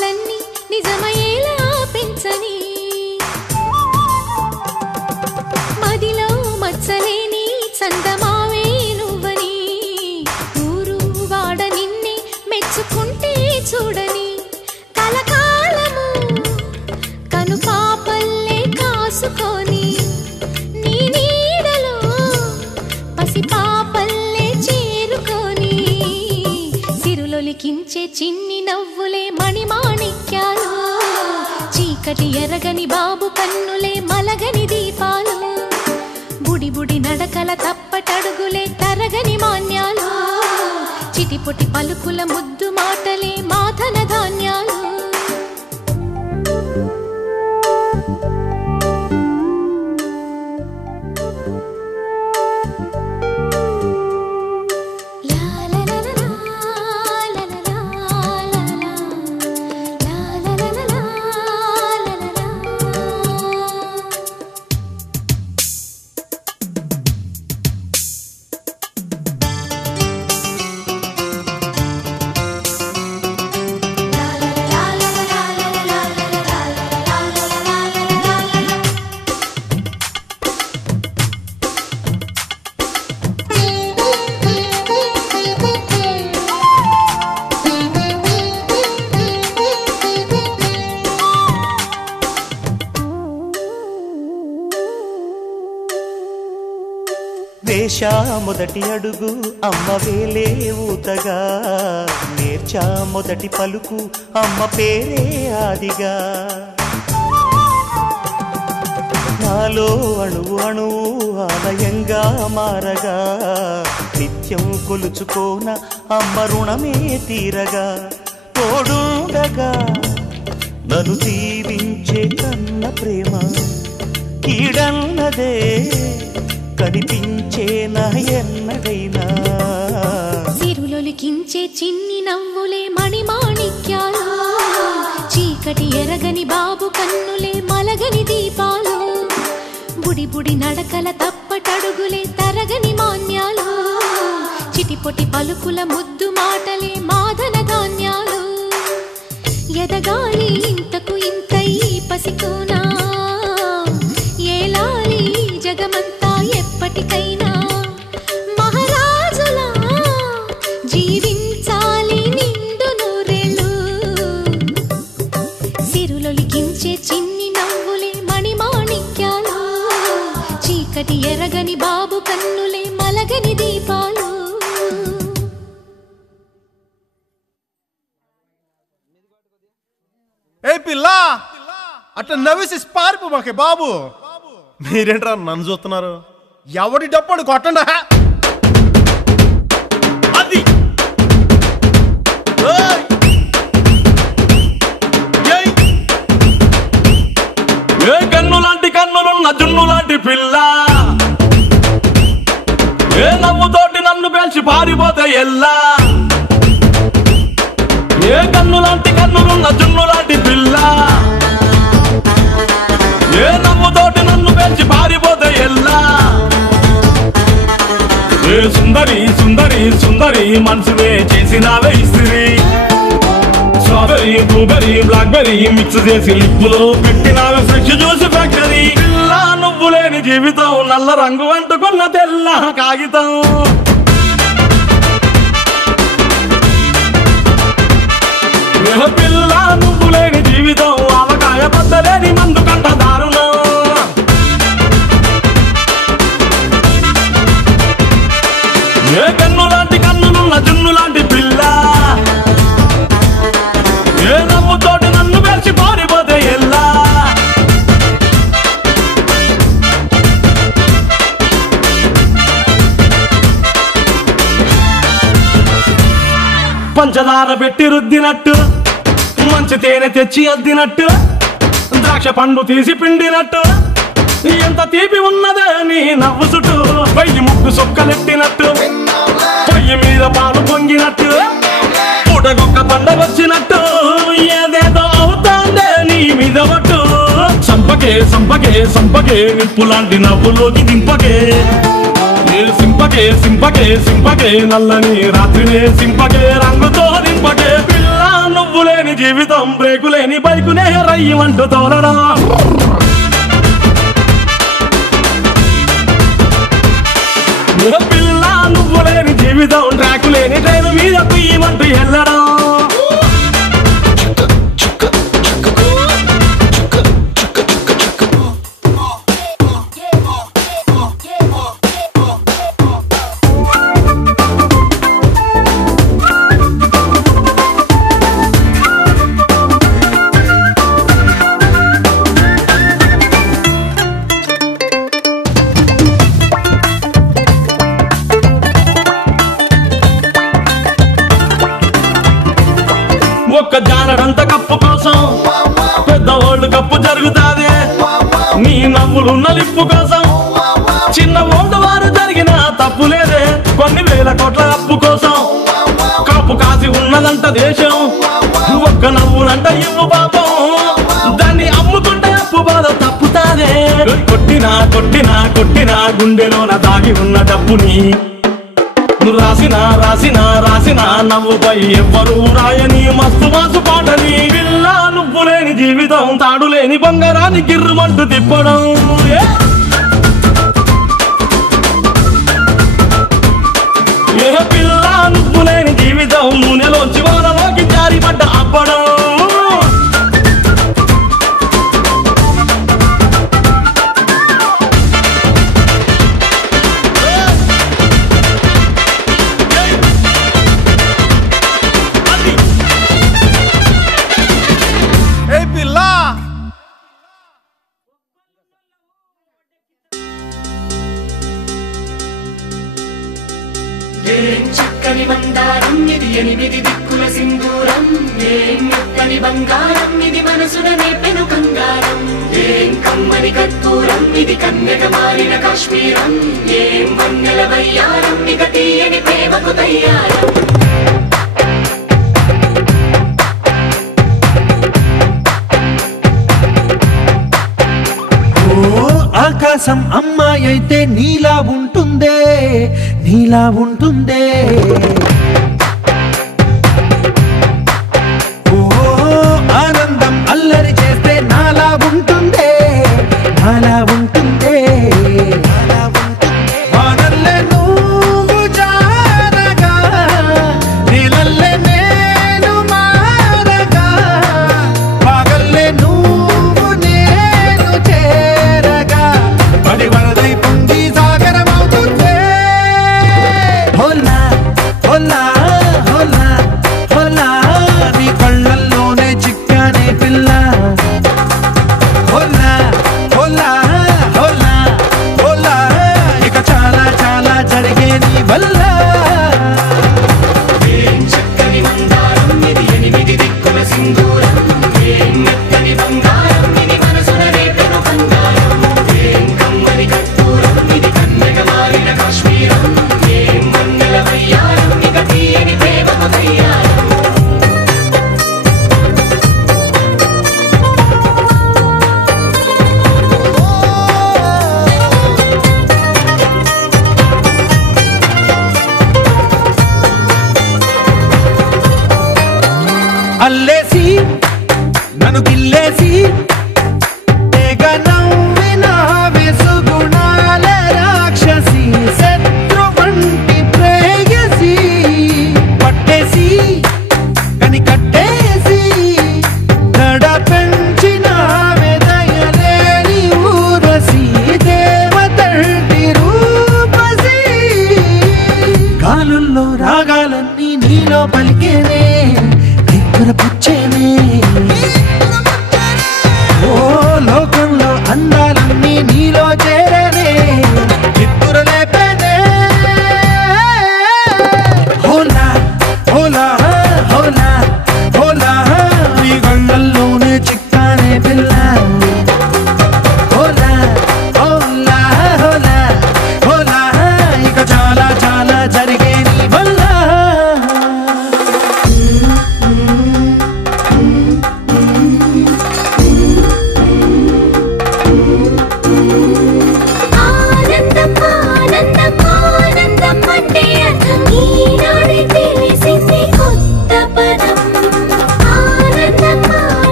ఆశలన్నీ నిజమయ్యేలా పెంచని మదిలో మచ్చలేని చందమావే నువ్వని ఊరు వాడ నిన్నే మెచ్చుకుంటే చూడని కలకాలము కను పాపల్లే కాసుకొని నీ నీడలో పసి పాపల్లే చేరుకొని సిరులొలికించే చిన్ని నవ్వులే మణిమాణిక్యాలు చీకటి ఎరగని బాబు కన్నులే మలగని దీపాలు బుడి బుడి నడకల తప్పటడుగులే తరగని మాన్యాలు చిటిపొటి పలుకుల ముద్దు మాటలే మాధన ధాన్యాలు వేశా మొదటి అడుగు అమ్మ వేలే ఊతగా నేర్చా మొదటి పలుకు అమ్మ పేరే ఆదిగా నాలో అణువు అణువు ఆలయంగా మారగా నిత్యం కొలుచుకోన అమ్మ రుణమే తీరగా తోడుండగా నన్ను దీవించే కన్న ప్రేమ కీడన్నదే కనిపించేనా ఎన్నడైనా సిరులొలికించే చిన్ని నవ్వులే మణిమాణిక్యాలు చీకటి ఎరగని బాబు కన్నులే మలగని దీపాలు బుడి బుడి నడకల తప్పటడుగులే తరగని మాన్యాలు చిటిపొటి పలుకుల ముద్దు మాటలే మాధన ధాన్యాలు ఎదగాలి ఇంతకు ఇంత ఈ పసికోనా ఏలాలి జగమంతా ఎప్పటికైనా మహారాజులా జీవించాలి నిండు నూరేళ్ళు సిరులొలికించే చిన్ని నవ్వులే మణిమాణిక్యాలు చీకటి ఎరగని బాబు కన్నులే మలగని దీపాలు ఏ పిల్ల అట్లా నవ్వేసి పారిపోమాకే బాబు మీరేంట్రా నన్ను చూస్తున్నారు ఎవడి డప్పుడు కొట్టండా అది ఏ కన్ను లాంటి కన్నులున్న జున్ను లాంటి పిల్ల ఏ నవ్వుతోటి నన్ను పేల్చి పారిపోతే ఎల్లా ఏ కన్ను లాంటి కన్నులున్న జున్ను లాంటి పిల్ల ఏ నవ్వుతోటి నన్ను పెంచి పారిపోతే ఎల్లా ఏ సుందరి సుందరి సుందరి మనసునే చేసినావే ఇస్త్రీ స్ట్రాబెరీ బ్లూబెరీ బ్లాక్బెరీ మిక్స్ చేసి లిప్పులో పెట్టినావే ఫ్రెష్ జ్యూస్ ఫ్యాక్టరీ పిల్ల నువ్వు లేని జీవితం నల్ల రంగు అంటుకున్న తెల్ల కాగితం పిల్ల నువ్వు లేని జీవితం ఆవకాయ బద్దలేని మందు కంట దారుణం ఏ కన్ను లాంటి కన్నులున్న జున్ను లాంటి పిల్ల ఏ నవ్వుతోటి నన్ను పెంచి పారిపోతే ఎల్లా పంచదార పెట్టి రుద్దినట్టు మంచి తేనె తెచ్చి అద్దినట్టు ద్రాక్ష పండు తీసి పిండినట్టు ఎంత తీపి ఉన్నదే నీ నవ్వు చుట్టూ వెయ్యి ముగ్గు సొక్కలెట్టినట్టు పొయ్యి మీద పాలు పొంగినట్టు పూటకొక్క పండ వచ్చినట్టు ఏదేదో అవుతాందే నీ మీద పట్టు సంపకే సంపకే సంపకే నిప్పు లాంటి నవ్వులోకి దింపకే సింపకే సింపకే సింపకే నల్లని రాత్రినే సింపకే రంగుతో నింపకే పిల్ల నువ్వు నువ్వు లేని జీవితం బ్రేకు లేని బైకునే రయ్యమంటూ తోలడా పిల్ల నువ్వు లేని జీవితం ట్రాకు లేని ట్రైన్ మీద కుయ్యమంటూ ఎల్లడం ఒక్క జానడంత కప్పు కోసం పెద్ద ఓల్డ్ కప్పు జరుగుతాదే నీ నవ్వులున్న లిప్పు కోసం చిన్న ఓల్డ్ వారు జరిగిన తప్పు లేదే కొన్ని వేల కోట్ల అప్పు కోసం కాపు కాసి ఉన్నదంట దేశం ఒక్క నవ్వులంట ఇవ్వు పాపం దాన్ని అమ్ముకుంటే అప్పు బాధ తప్పుతాదే కొట్టినా కొట్టినా కొట్టినా గుండెలోన దాగి ఉన్న డబ్బుని రాసినా రాసినా రాసినా నవ్వుపై ఎవ్వరూ రాయని మస్తు మాసు పాటని పిల్ల నువ్వు లేని జీవితం తాడు లేని బంగారాన్ని గిర్రుమంటూ తిప్పడం ఏ పిల్ల నువ్వు లేని జీవితం నూనెలోంచి వానలోకి జారిపడ్డ అప్పడం చక్కని మందారం ఇది 8 దిక్కుల సింధూరం ఏం మెత్తని బంగారం ఇది మనసున నేపెను కంగారం ఏం కమ్మని కర్పూరం ఇది కన్యక మారిన కాశ్మీరం ఏం వన్నెల వయ్యారం ఇక తీయని ప్రేమకు తయ్యారం ఆకాశం అమ్మాయి అయితే నీలా ఉంటుందే నీలా ఉంటుందే ఓ ఆనందం అల్లరి చేస్తే నాలా ఉంటుందే నాలా ఉంటుందే వానల్లే నువ్వు జారగా నీలల్లే నేను మారగా పగల్లే నువ్వు నేను చేరగా పడి వరదై పొంగి సాగరమవుతుందే హోలా హోలా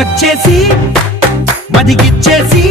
వచ్చేసి మదిగిచ్చేసి